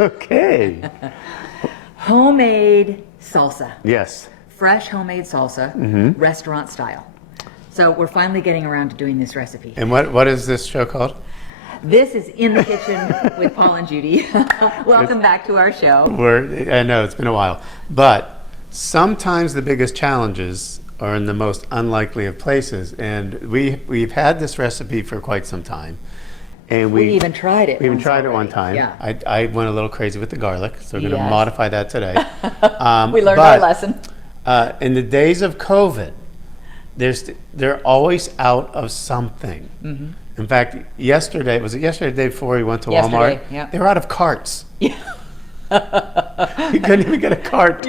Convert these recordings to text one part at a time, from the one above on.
Okay. Homemade salsa. Yes. Fresh homemade salsa, restaurant style. So we're finally getting around to doing this recipe. And what is this show called? This is In the Kitchen with Paul and Judy. Welcome back to our show. I know it's been a while, but sometimes the biggest challenges are in the most unlikely of places. And we've had this recipe for quite some time. And We even tried it. We even once tried it already. one time. Yeah. I went a little crazy with the garlic, so we're going to Yes. modify that today. We learned our lesson. In the days of COVID, they're always out of something. Mm-hmm. In fact, yesterday, was it yesterday or the day before we went to Yesterday, Walmart? yeah. They were out of carts. Yeah. You couldn't even get a cart.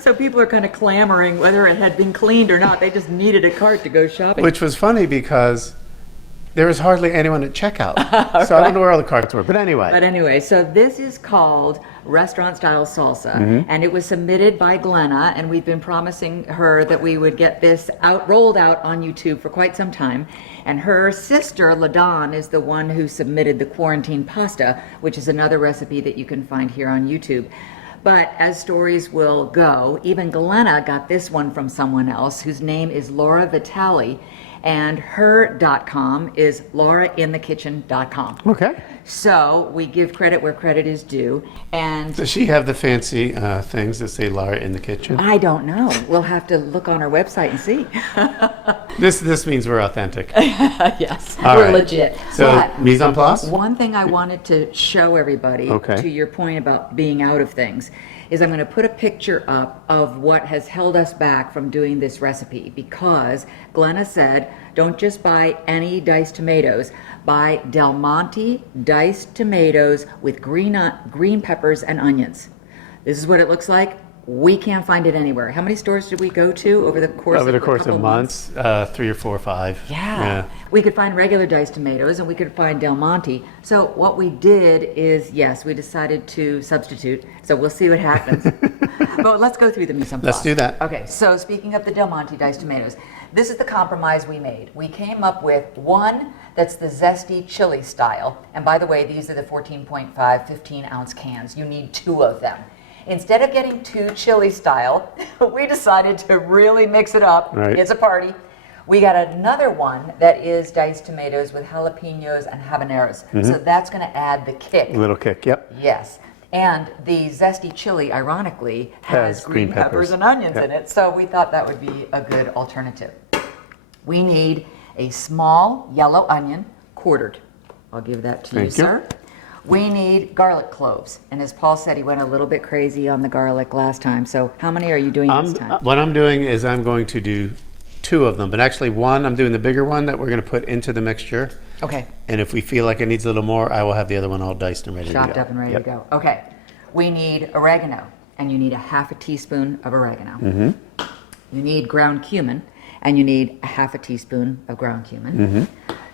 So people are kind of clamoring whether it had been cleaned or not. They just needed a cart to go shopping. Which was funny because there was hardly anyone at checkout. So I don't know where all the carts were. But anyway. So this is called restaurant style salsa, and it was submitted by Glenna, and we've been promising her that we would get this rolled out on YouTube for quite some time. And her sister, LaDawn, is the one who submitted the quarantine pasta, which is another recipe that you can find here on YouTube. But as stories will go, even Glenna got this one from someone else whose name is Laura Vitale, and her .com is laurainthekitchen.com. Okay. So we give credit where credit is due. And Does she have the fancy things that say Laura in the kitchen? I don't know. We'll have to look on our website and see. This means we're authentic. Yes, All we're right. legit. So But mise en place? one thing I wanted to show everybody, Okay. to your point about being out of things, is I'm going to put a picture up of what has held us back from doing this recipe, because Glenna said, don't just buy any diced tomatoes, buy Del Monte diced tomatoes with green peppers and onions. This is what it looks like. We can't find it anywhere. How many stores did we go to over the course Over of the a course couple of months, 3 or 4 or 5. Yeah. We could find regular diced tomatoes and we could find Del Monte. So what we did is, yes, we decided to substitute. So we'll see what happens. But let's go through the mise en place. Let's do that. Okay, so speaking of the Del Monte diced tomatoes, this is the compromise we made. We came up with one that's the Zesty Chili style. And by the way, these are the 14.5, 15-ounce cans. You need 2 of them. Instead of getting 2 chili style, we decided to really mix it up. Right. It's a party. We got another one that is diced tomatoes with jalapeños and habaneros. So that's going to add the kick. A little kick, yep. Yes. And the Zesty Chili, ironically, has green peppers and onions Yep. in it. So we thought that would be a good alternative. We need a small yellow onion, quartered. I'll give that to you, Thank you. sir. We need garlic cloves. And as Paul said, he went a little bit crazy on the garlic last time. So how many are you doing this time? What I'm doing is I'm going to do 2 of them, but actually one, I'm doing the bigger one that we're going to put into the mixture. Okay. And if we feel like it needs a little more, I will have the other one all diced and ready to go. Chopped up and ready Yep. to go. Okay. We need oregano, and you need a half a teaspoon of oregano. You need ground cumin, and you need a half a teaspoon of ground cumin.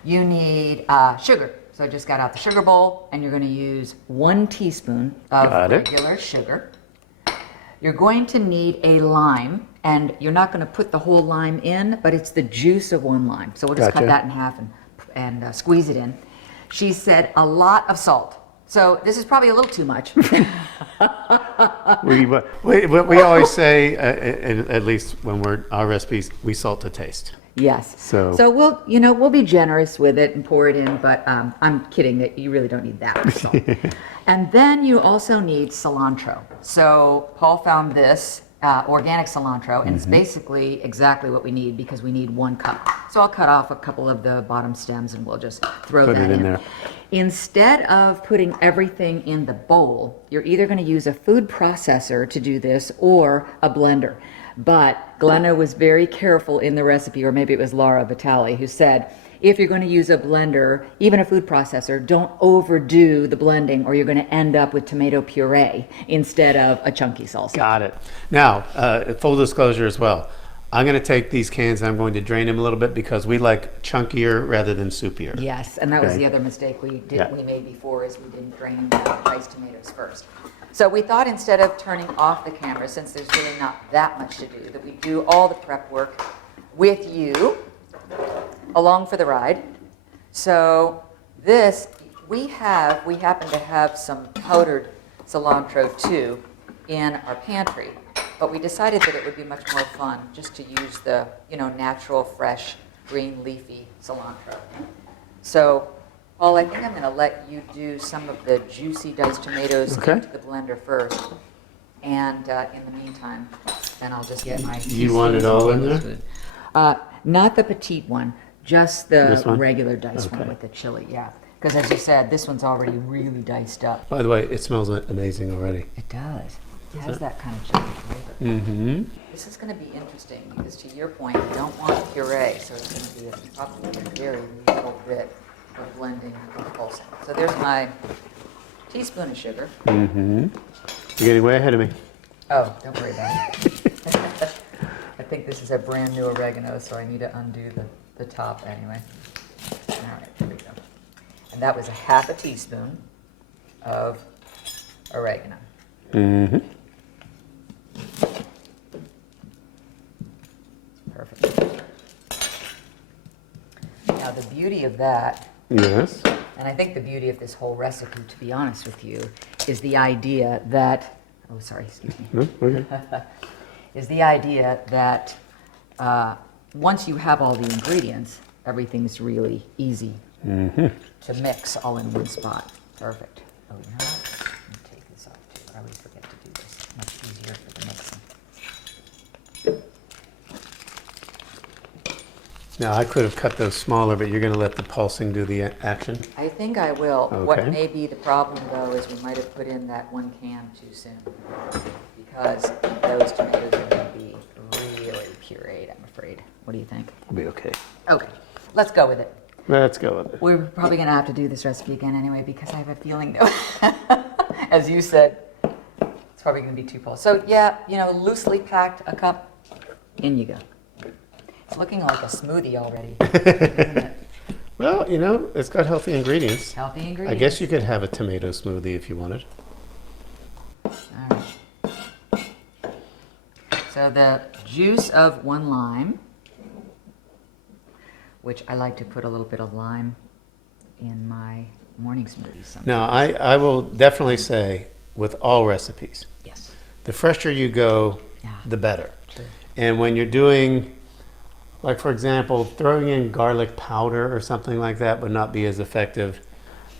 You need sugar. So just got out the sugar bowl, and you're going to use 1 teaspoon of Got it. regular sugar. You're going to need a lime, and you're not going to put the whole lime in, but it's the juice of 1 lime. So we'll just cut Gotcha. that in half and squeeze it in. She said a lot of salt. So this is probably a little too much. We always say, at least when we're our recipes, we salt to taste. Yes. So we'll be generous with it and pour it in, but I'm kidding that you really don't need that much salt. And then you also need cilantro. So Paul found this organic cilantro, and it's basically exactly what we need because we need 1 cup. So I'll cut off a couple of the bottom stems and we'll just throw Put that it in there. Instead of putting everything in the bowl, you're either going to use a food processor to do this or a blender. But Glenna was very careful in the recipe, or maybe it was Laura Vitale, who said, if you're going to use a blender, even a food processor, don't overdo the blending or you're going to end up with tomato puree instead of a chunky salsa. Got it. Now, full disclosure as well. I'm going to take these cans and I'm going to drain them a little bit because we like chunkier rather than soupier. Yes, and that was Okay. the other mistake we Yeah. made before, is we didn't drain the diced tomatoes first. So we thought, instead of turning off the camera, since there's really not that much to do, that we do all the prep work with you along for the ride. So this, we happen to have some powdered cilantro too in our pantry. But we decided that it would be much more fun just to use the, natural, fresh, green, leafy cilantro. So, Paul, I think I'm going to let you do some of the juicy diced tomatoes into the blender first. And in the meantime, then I'll just get my... You want it all in there? Not the petite one, just the one? regular diced one with the chili, yeah. Because as you said, this one's already really diced up. By the way, it smells amazing already. It does. It has that kind of chili flavor. Mm-hmm. This is going to be interesting because, to your point, you don't want puree, so it's going to be probably a very little bit of blending and pulsing. So there's my teaspoon of sugar. Mm-hmm. You're getting way ahead of me. Oh, don't worry about it. I think this is a brand new oregano, so I need to undo the top anyway. All right, here we go. And that was a half a teaspoon of oregano. Mm-hmm. Perfect. Now the beauty of that, Yes. and I think the beauty of this whole recipe, to be honest with you, is the idea that, oh sorry, excuse me, No? Okay. is the idea that once you have all the ingredients, everything's really easy to mix all in one spot. Perfect. Oh, you know what? Let me take this off too. I always forget to do this. Much easier for the mixing. Now, I could have cut those smaller, but you're going to let the pulsing do the action? I think I will. Okay. What may be the problem, though, is we might have put in that one can too soon, because those tomatoes are going to be really pureed, I'm afraid. What do you think? It'll be okay. Okay, let's go with it. Let's go with it. We're probably going to have to do this recipe again anyway, because I have a feeling that, as you said, it's probably going to be too full. So yeah, loosely packed a cup, in you go. It's looking like a smoothie already, isn't it? Well, it's got healthy ingredients. Healthy ingredients. I guess you could have a tomato smoothie if you wanted. All right. So the juice of 1 lime, which I like to put a little bit of lime in my morning smoothies sometimes. Now, I will definitely say, with all recipes, Yes. the fresher you go, the better. True. And when you're doing, like for example, throwing in garlic powder or something like that would not be as effective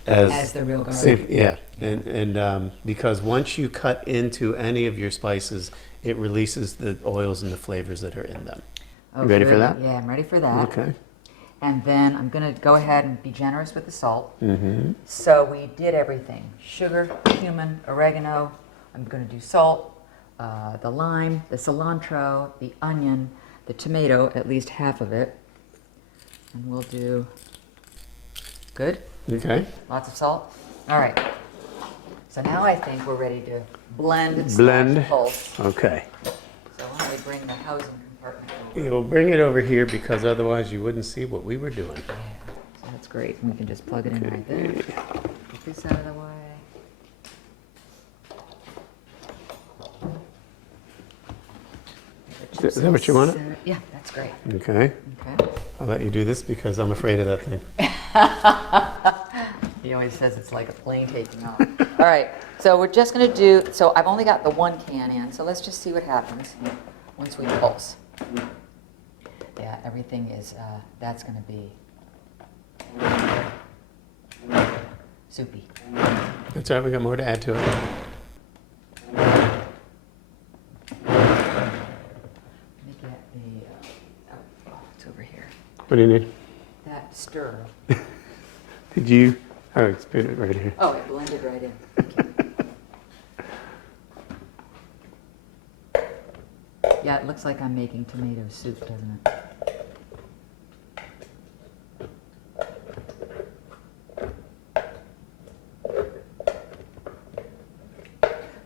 As the real garlic. Yeah, and because once you cut into any of your spices, it releases the oils and the flavors that are in them. Oh, You ready for really? that? Yeah, I'm ready for that. Okay. And then I'm going to go ahead and be generous with the salt. Mm-hmm. So we did everything. Sugar, cumin, oregano. I'm going to do salt, the lime, the cilantro, the onion, the tomato, at least half of it. And we'll do, good? Okay. Lots of salt? All right. So now I think we're ready to blend. Blend. Pulse. Okay. So why don't we bring the housing compartment over? We'll bring it over here because otherwise you wouldn't see what we were doing. Yeah, so that's great. We can just plug it in right there. Get this out of the way. Is that what you wanted? Yeah, that's great. Okay. Okay. I'll let you do this because I'm afraid of that thing. He always says it's like a plane taking off. All right, so we're just going to do, so I've only got the 1 can in, so let's just see what happens once we pulse. Yeah, everything is, that's going to be soupy. That's all right, we got more to add to it. Let me get the, oh, it's over here. What do you need? That stir. Did you? Oh, it's put it right here. Oh, it blended right in. Yeah, it looks like I'm making tomato soup, doesn't it?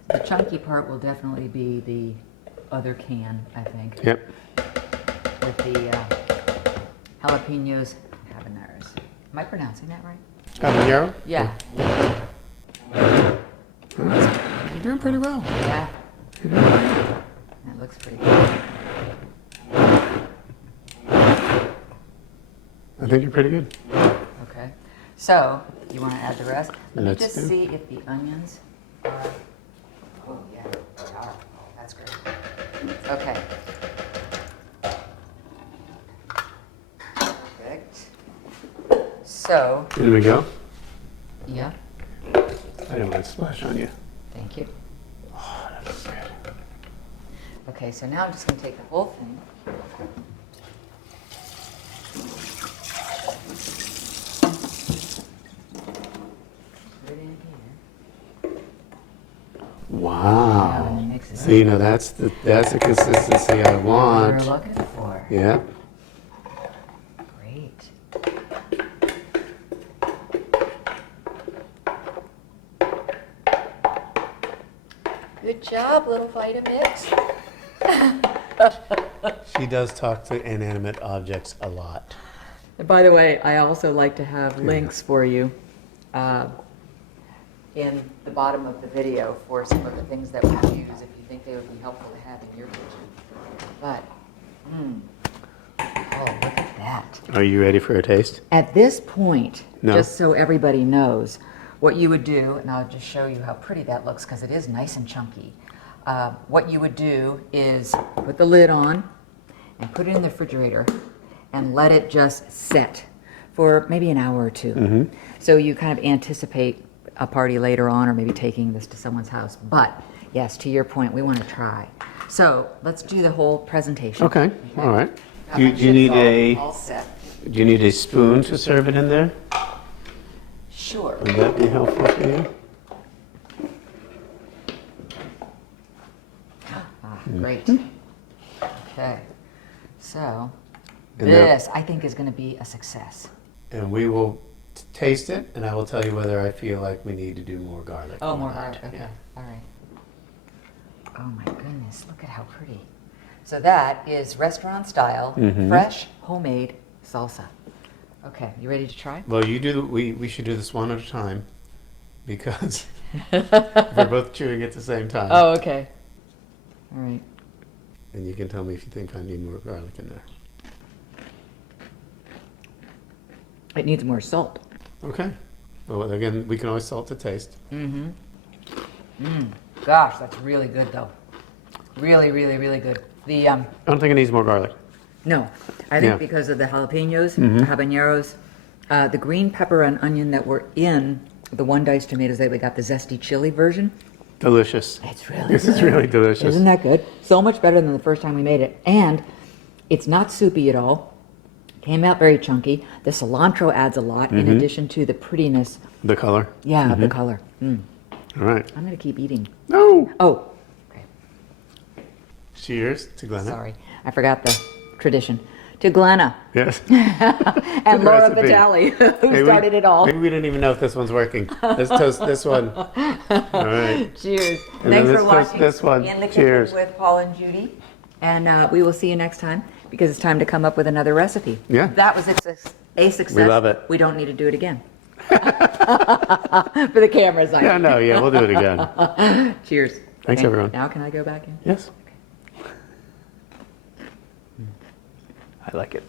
The chunky part will definitely be the other can, I think. Yep. With the Jalapeños Habaneros. Am I pronouncing that right? Habanero? Yeah. You're doing pretty well. Yeah. That looks pretty good. I think you're pretty good. Okay. So, you want to add the rest? Let me Let's just do. see if the onions are Okay. Perfect. So, Here we go. yeah, I didn't want to splash on you. thank you. Oh, that looks good. Okay, so now I'm just going to take the whole thing. Put it in here. Wow. Now mix it So, you know, that's the consistency I We're want. looking for. Yeah. Great. Good job, little Vitamix. She does talk to inanimate objects a lot. And by the way, I also like to have links for you in the bottom of the video for some of the things that we use if you think they would be helpful to have in your kitchen. But, oh, look at that. Are you ready for a taste? At this point, No. just so everybody knows, what you would do, and I'll just show you how pretty that looks because it is nice and chunky. What you would do is put the lid on and put it in the refrigerator and let it just set for maybe an hour or two. So you kind of anticipate a party later on or maybe taking this to someone's house. But yes, to your point, we want to try. So let's do the whole presentation. Okay. All right. Got Do my you need chips all set. Do you need a spoon to serve it in there? Sure. Would that be helpful for you? Great. Okay. So And this, I think, is going to be a success. And we will taste it, and I will tell you whether I feel like we need to do more garlic. Oh, or more not. garlic. Okay. Yeah. All right. Oh my goodness! Look at how pretty. So that is restaurant style, fresh, homemade salsa. Okay, you ready to try? Well, you do. We should do this one at a time, because we're both chewing at the same time. Oh, okay. All right. And you can tell me if you think I need more garlic in there. It needs more salt. Okay. Well, again, we can always salt to taste. Gosh, that's really good though. Really, really, really good. The I don't think it needs more garlic. no, I think Yeah. because of the jalapeños, habaneros, the green pepper and onion that were in the one diced tomatoes that we got the zesty chili version. Delicious. It's really This is really delicious. Isn't that good? So much better than the first time we made it. And it's not soupy at all. Came out very chunky. The cilantro adds a lot in addition to the prettiness. The color. Yeah, the color. All right. I'm going to keep eating. No. Oh, okay. Cheers to Glenna. Sorry. I forgot the tradition. To Glenna Yes. and the Laura recipe. Vitale, who Maybe started it all. Maybe we didn't even know if this one's working. Let's toast this one. All right. Cheers. And Thanks then for let's toast watching this one. In the Kitchen Cheers. with Paul and Judy. And we will see you next time because it's time to come up with another recipe. Yeah. That was a success. We love it. We don't need to do it again. For the cameras, I Yeah, no, yeah, we'll do it again. Cheers. Thanks, Okay, everyone. Now can I go back in? Yes. I like it.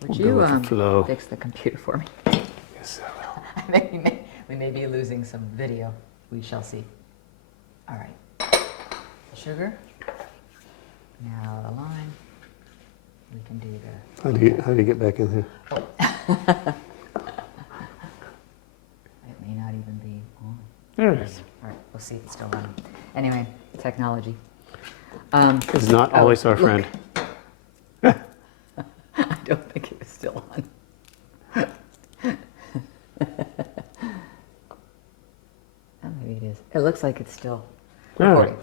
Would We'll go you with the flow. fix the computer for me? Yes, I will. We may be losing some video. We shall see. All right. Sugar. Now the lime. We can do the... How do you get back in here? It may not even be on. There it is. All right, we'll see if it's still running. Anyway, technology. It's not always our look. friend. I don't think it was still on. Oh, maybe it is. It looks like it's still All right. recording.